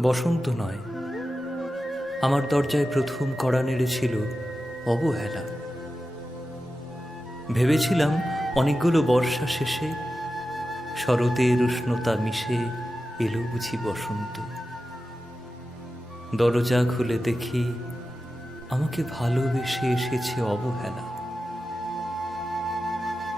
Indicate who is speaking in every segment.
Speaker 1: বসন্ত নয়। আমার দরজায় প্রথম কড়া নেড়েছিল অবহেলা। ভেবেছিলাম অনেকগুলো বর্ষা শেষে শরতের উষ্ণতা মিশে এলো বুঝি বসন্ত। দরজা খুলে দেখি আমাকে ভালোবেসে এসেছে অবহেলা।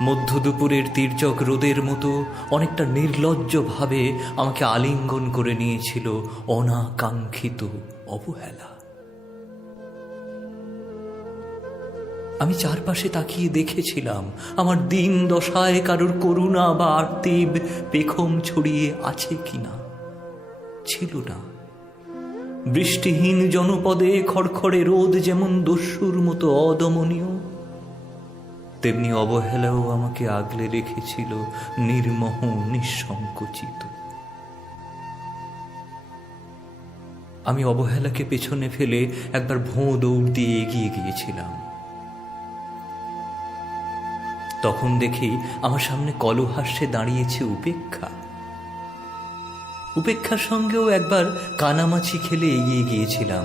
Speaker 1: মধ্য দুপুরের তীর্যক রোদের মতো অনেকটা নির্লজ্জভাবে আমাকে আলিঙ্গন করে নিয়েছিল অনাকাঙ্ক্ষিত অবহেলা। আমি চারপাশে তাকিয়ে দেখেছিলাম, আমার দিন দশায় কারোর করুণা বা আর্তিব পেখম ছড়িয়ে আছে কিনা। ছিল না। বৃষ্টিহীন জনপদে খড়খড়ে রোদ যেমন দস্যুর মতো অদমনীয় তেমনি অবহেলাও আমাকে আগলে রেখেছিল নির্মহ নিঃসংকোচিত। আমি অবহেলাকে পেছনে ফেলে একবার ভোঁ দৌড় দিয়ে এগিয়ে গিয়েছিলাম। তখন দেখি আমার সামনে কলহাস্যে দাঁড়িয়েছে উপেক্ষা। উপেক্ষার সঙ্গেও একবার কানামাছি খেলে এগিয়ে গিয়েছিলাম।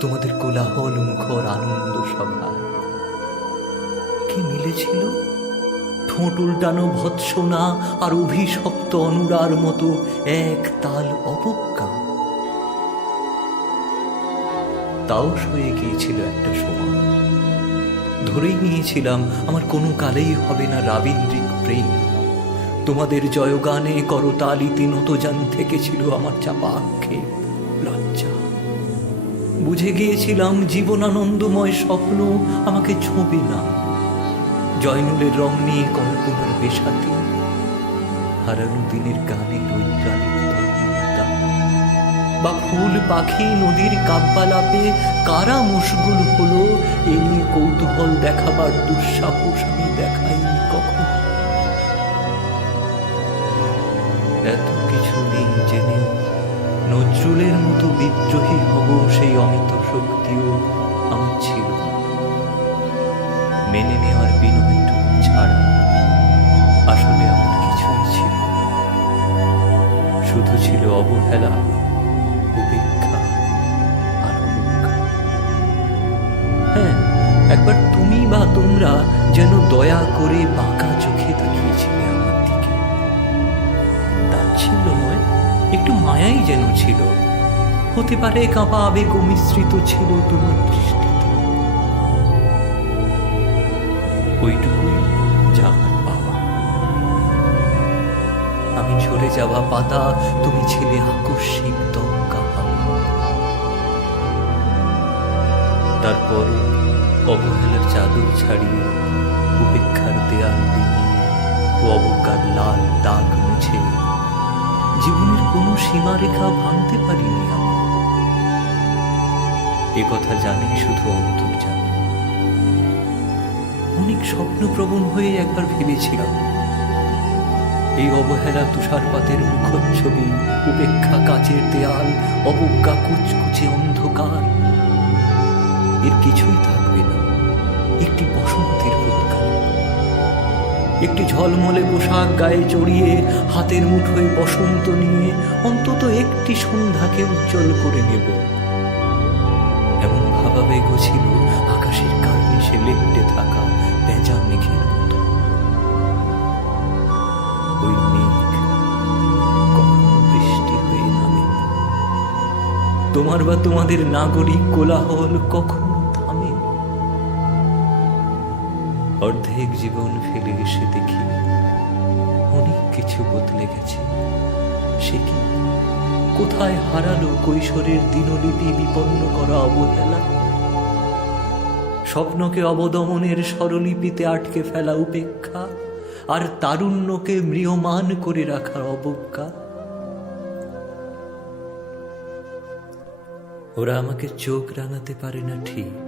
Speaker 1: তোমাদের কোলাহল, মুখর, আনন্দ সভায় মিলেছিল ঠোঁট উল্টানো ভৎসনা আর অভিশপ্ত অনুরার মতো এক তাল অপজ্ঞা তাও সয়ে গিয়েছিল একটা সময়। ধরেই নিয়েছিলাম, আমার কোনো কালেই হবে না রাবীন্দ্রিক প্রেম। তোমাদের জয়গানে করতালিতে নতজান থেকে ছিল আমার চাপা আক্ষেপ, লজ্জা। বুঝে গিয়েছিলাম জীবনানন্দময় স্বপ্ন আমাকে ছোঁবে না। জয়নুলের রং নিয়ে কল্পনার বেশাতে, হারানো দিনের তন্ময়তা। বা ফুল পাখি নদীর কাব্যালাপে কারা মশগুল হলো, এ নিয়ে কৌতূহল দেখাবার দুঃসাহস আমি দেখাইনি কখন এত কিছু নেই জেনে নজরুলের মতো বিদ্রোহী হব সেই অমিত শক্তিও আমার ছিল না। মেনে নেওয়ার বিনয়টুকু ছাড়া আসলে আমার কিছুই ছিল শুধু ছিল অবহেলা, উপেক্ষা আর হ্যাঁ একবার তুমি বা তোমরা যেন দয়া করে বাঁকা চোখে তাকিয়েছিলে আমার দিকে। তাচ্ছিল্য নয়, একটু মায়াই যেন ছিল। হতে পারে কাঁপা আবেগ মিশ্রিত ছিল তোমার দৃষ্টিতে ওইটুকুই যা আমার পাওয়া। আমি ঝরে যাওয়া পাতা, তুমি ছিলে আকস্মিক দমকা। তারপর অবহেলার চাদর ছাড়িয়ে, উপেক্ষার দেয়াল ডিঙিয়ে ও অবজ্ঞার লাল দাগ মুছে, জীবনের কোনো সীমারেখা ভাঙতে পারিনি আমি। কথা জানি শুধু অন্তর জানে অনেক স্বপ্নপ্রবণ হয়ে একবার ভেবেছিলাম। এই অবহেলা তুষারপাতের মুখচ্ছবি উপেক্ষা কাচের দেয়াল, অবজ্ঞা কুচকুচে অন্ধকার, এর কিছুই থাকবে না। একটি বসন্তের উৎকার একটি ঝলমলে পোশাক গায়ে জড়িয়ে হাতের মুঠোয় বসন্ত নিয়ে অন্তত একটি সন্ধ্যাকে উজ্জ্বল করে নেব। এমন ভাবাবেগ ছিল আকাশের কার্নিশে লেপটে থাকা পেঁচা মেঘের মতো। ওই মেঘ বৃষ্টি হয়ে নামে তোমার বা তোমাদের নাগরিক কোলাহল কখনো থামে অর্ধেক জীবন ফেলে এসে দেখি অনেক কিছু বদলে গেছে। সে কি? কোথায় হারালো কৈশোরের দিনলিপি বিপন্ন করা অবহেলা? স্বপ্নকে অবদমনের স্বরলিপিতে আটকে ফেলা উপেক্ষা, আর তারুণ্যকে ম্রিয়মান করে রাখার অবজ্ঞা? ওরা আমাকে চোখ রাঙাতে পারে না ঠিক।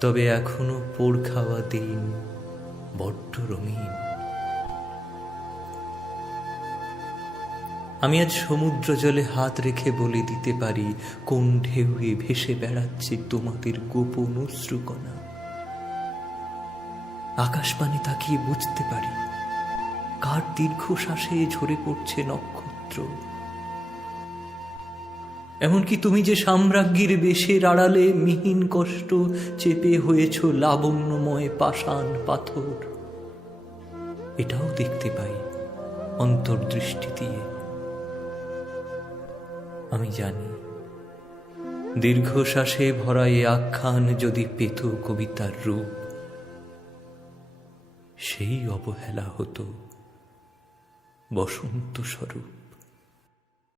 Speaker 1: তবে এখনও পোড় খাওয়া দিন বড্ড রঙিন। আমি আজ সমুদ্র জলে হাত রেখে বলে দিতে পারি, কোন ঢেউয়ে ভেসে বেড়াচ্ছে তোমাদের গোপন অশ্রুকণা। আকাশবাণী তাকিয়ে বুঝতে পারি, কার দীর্ঘশ্বাসে ঝরে পড়ছে নক্ষত্র। এমনকি তুমি যে সাম্রাজ্ঞীর বেশের আড়ালে মিহিন কষ্ট চেপে হয়েছ লাবণ্যময় পাষাণ পাথর, এটাও দেখতে পাই অন্তর্দৃষ্টি দিয়ে। আমি জানি। দীর্ঘশ্বাসে ভরা এ আখ্যান যদি পেত কবিতার রূপ, সেই অবহেলা হতো বসন্ত স্বরূপ।